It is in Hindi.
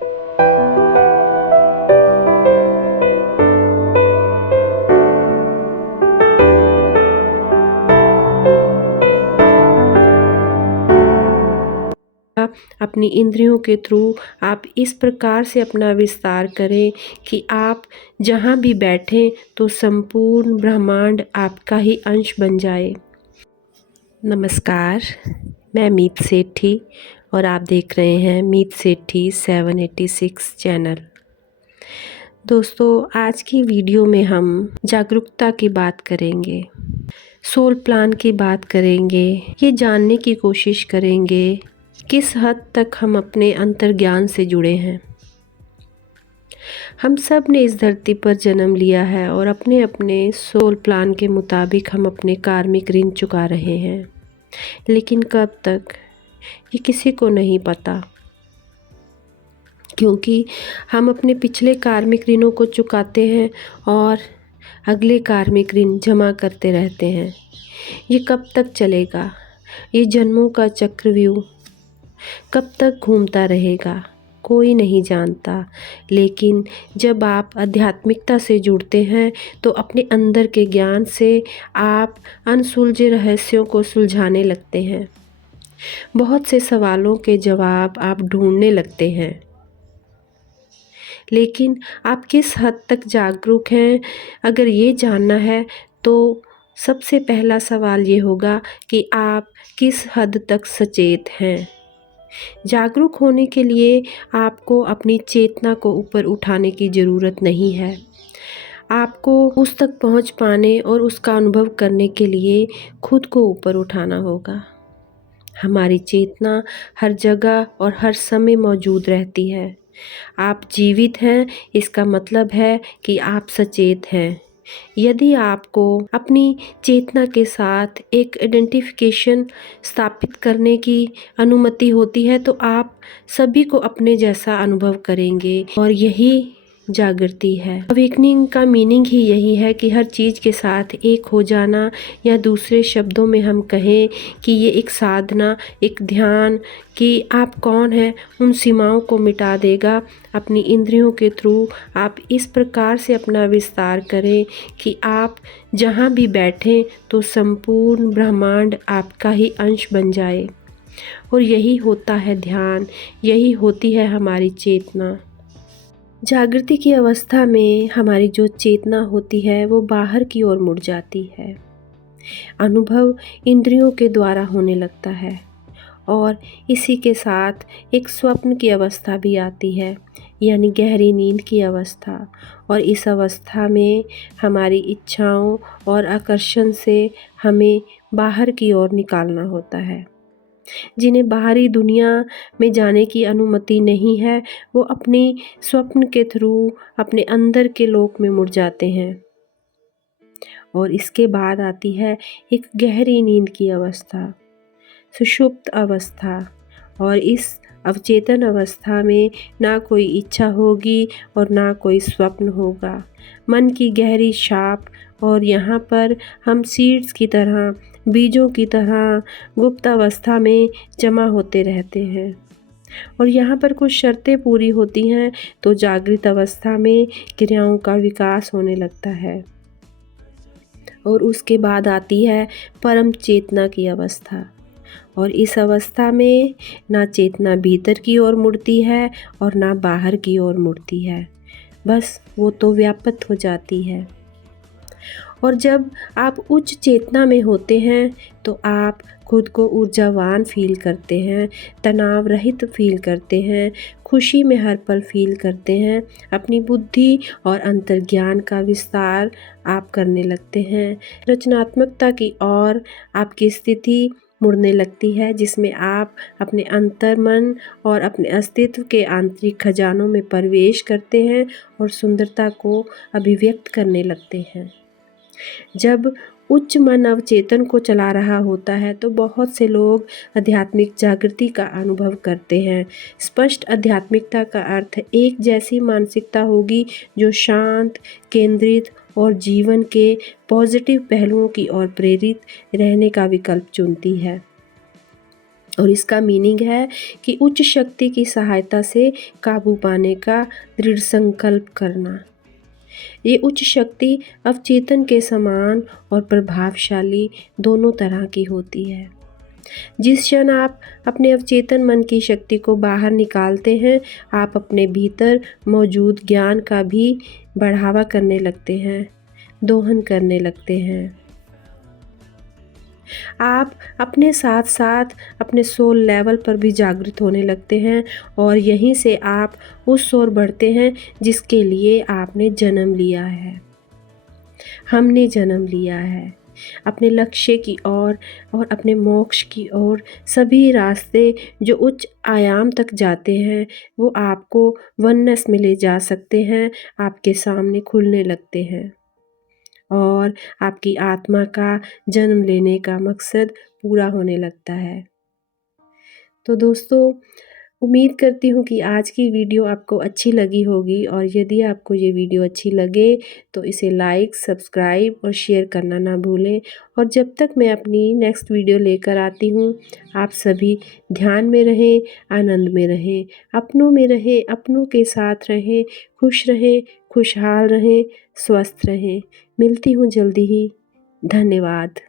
अपनी इंद्रियों के थ्रू आप इस प्रकार से अपना विस्तार करें कि आप जहाँ भी बैठें तो संपूर्ण ब्रह्मांड आपका ही अंश बन जाए। नमस्कार, मैं मीत सेठी और आप देख रहे हैं मीत सेठी 786 चैनल। दोस्तों, आज की वीडियो में हम जागरूकता की बात करेंगे, सोल प्लान की बात करेंगे। ये जानने की कोशिश करेंगे किस हद तक हम अपने अंतर्ज्ञान से जुड़े हैं। हम सब ने इस धरती पर जन्म लिया है और अपने अपने सोल प्लान के मुताबिक हम अपने कार्मिक ऋण चुका रहे हैं, लेकिन कब तक ये किसी को नहीं पता, क्योंकि हम अपने पिछले कार्मिक ऋणों को चुकाते हैं और अगले कार्मिक ऋण जमा करते रहते हैं। ये कब तक चलेगा? ये जन्मों का चक्रव्यूह कब तक घूमता रहेगा? कोई नहीं जानता। लेकिन जब आप आध्यात्मिकता से जुड़ते हैं तो अपने अंदर के ज्ञान से आप अनसुलझे रहस्यों को सुलझाने लगते हैं। बहुत से सवालों के जवाब आप ढूंढने लगते हैं। लेकिन आप किस हद तक जागरूक हैं, अगर ये जानना है तो सबसे पहला सवाल ये होगा कि आप किस हद तक सचेत हैं। जागरूक होने के लिए आपको अपनी चेतना को ऊपर उठाने की ज़रूरत नहीं है। आपको उस तक पहुंच पाने और उसका अनुभव करने के लिए खुद को ऊपर उठाना होगा। हमारी चेतना हर जगह और हर समय मौजूद रहती है। आप जीवित हैं, इसका मतलब है कि आप सचेत हैं। यदि आपको अपनी चेतना के साथ एक आइडेंटिफिकेशन स्थापित करने की अनुमति होती है तो आप सभी को अपने जैसा अनुभव करेंगे, और यही जागृति है। अवेकनिंग का मीनिंग ही यही है कि हर चीज़ के साथ एक हो जाना, या दूसरे शब्दों में हम कहें कि ये एक साधना, एक ध्यान कि आप कौन हैं, उन सीमाओं को मिटा देगा। अपनी इंद्रियों के थ्रू आप इस प्रकार से अपना विस्तार करें कि आप जहाँ भी बैठें तो संपूर्ण ब्रह्मांड आपका ही अंश बन जाए। और यही होता है ध्यान, यही होती है हमारी चेतना। जागृति की अवस्था में हमारी जो चेतना होती है वो बाहर की ओर मुड़ जाती है। अनुभव इंद्रियों के द्वारा होने लगता है और इसी के साथ एक स्वप्न की अवस्था भी आती है, यानी गहरी नींद की अवस्था। और इस अवस्था में हमारी इच्छाओं और आकर्षण से हमें बाहर की ओर निकालना होता है। जिन्हें बाहरी दुनिया में जाने की अनुमति नहीं है, वो अपने स्वप्न के थ्रू अपने अंदर के लोक में मुड़ जाते हैं। और इसके बाद आती है एक गहरी नींद की अवस्था, सुषुप्त अवस्था। और इस अवचेतन अवस्था में ना कोई इच्छा होगी और ना कोई स्वप्न होगा। मन की गहरी छाप, और यहाँ पर हम सीड्स की तरह, बीजों की तरह गुप्त अवस्था में जमा होते रहते हैं। और यहाँ पर कुछ शर्तें पूरी होती हैं तो जागृत अवस्था में क्रियाओं का विकास होने लगता है। और उसके बाद आती है परम चेतना की अवस्था। और इस अवस्था में ना चेतना भीतर की ओर मुड़ती है और ना बाहर की ओर मुड़ती है, बस वो तो व्याप्त हो जाती है। और जब आप उच्च चेतना में होते हैं तो आप खुद को ऊर्जावान फील करते हैं, तनाव रहित फील करते हैं, खुशी में हर पल फील करते हैं। अपनी बुद्धि और अंतर्ज्ञान का विस्तार आप करने लगते हैं। रचनात्मकता की ओर आपकी स्थिति मुड़ने लगती है, जिसमें आप अपने अंतर्मन और अपने अस्तित्व के आंतरिक खजानों में प्रवेश करते हैं और सुंदरता को अभिव्यक्त करने लगते हैं। जब उच्च मन अवचेतन को चला रहा होता है तो बहुत से लोग आध्यात्मिक जागृति का अनुभव करते हैं। स्पष्ट आध्यात्मिकता का अर्थ एक जैसी मानसिकता होगी जो शांत, केंद्रित और जीवन के पॉजिटिव पहलुओं की ओर प्रेरित रहने का विकल्प चुनती है। और इसका मीनिंग है कि उच्च शक्ति की सहायता से काबू पाने का दृढ़ संकल्प करना। ये उच्च शक्ति अवचेतन के समान और प्रभावशाली दोनों तरह की होती है। जिस क्षण आप अपने अवचेतन मन की शक्ति को बाहर निकालते हैं, आप अपने भीतर मौजूद ज्ञान का भी बढ़ावा करने लगते हैं, दोहन करने लगते हैं। आप अपने साथ साथ अपने सोल लेवल पर भी जागृत होने लगते हैं और यहीं से आप उस ओर बढ़ते हैं जिसके लिए आपने जन्म लिया है, हमने जन्म लिया है। अपने लक्ष्य की ओर और अपने मोक्ष की ओर सभी रास्ते जो उच्च आयाम तक जाते हैं वो आपको वननेस में ले जा सकते हैं, आपके सामने खुलने लगते हैं और आपकी आत्मा का जन्म लेने का मकसद पूरा होने लगता है। तो दोस्तों, उम्मीद करती हूँ कि आज की वीडियो आपको अच्छी लगी होगी और यदि आपको ये वीडियो अच्छी लगे तो इसे लाइक, सब्सक्राइब और शेयर करना ना भूलें। और जब तक मैं अपनी नेक्स्ट वीडियो लेकर आती हूँ, आप सभी ध्यान में रहें, आनंद में रहें, अपनों में रहें, अपनों के साथ रहें, खुश रहें, खुशहाल रहें, स्वस्थ रहें। मिलती हूँ जल्दी ही। धन्यवाद।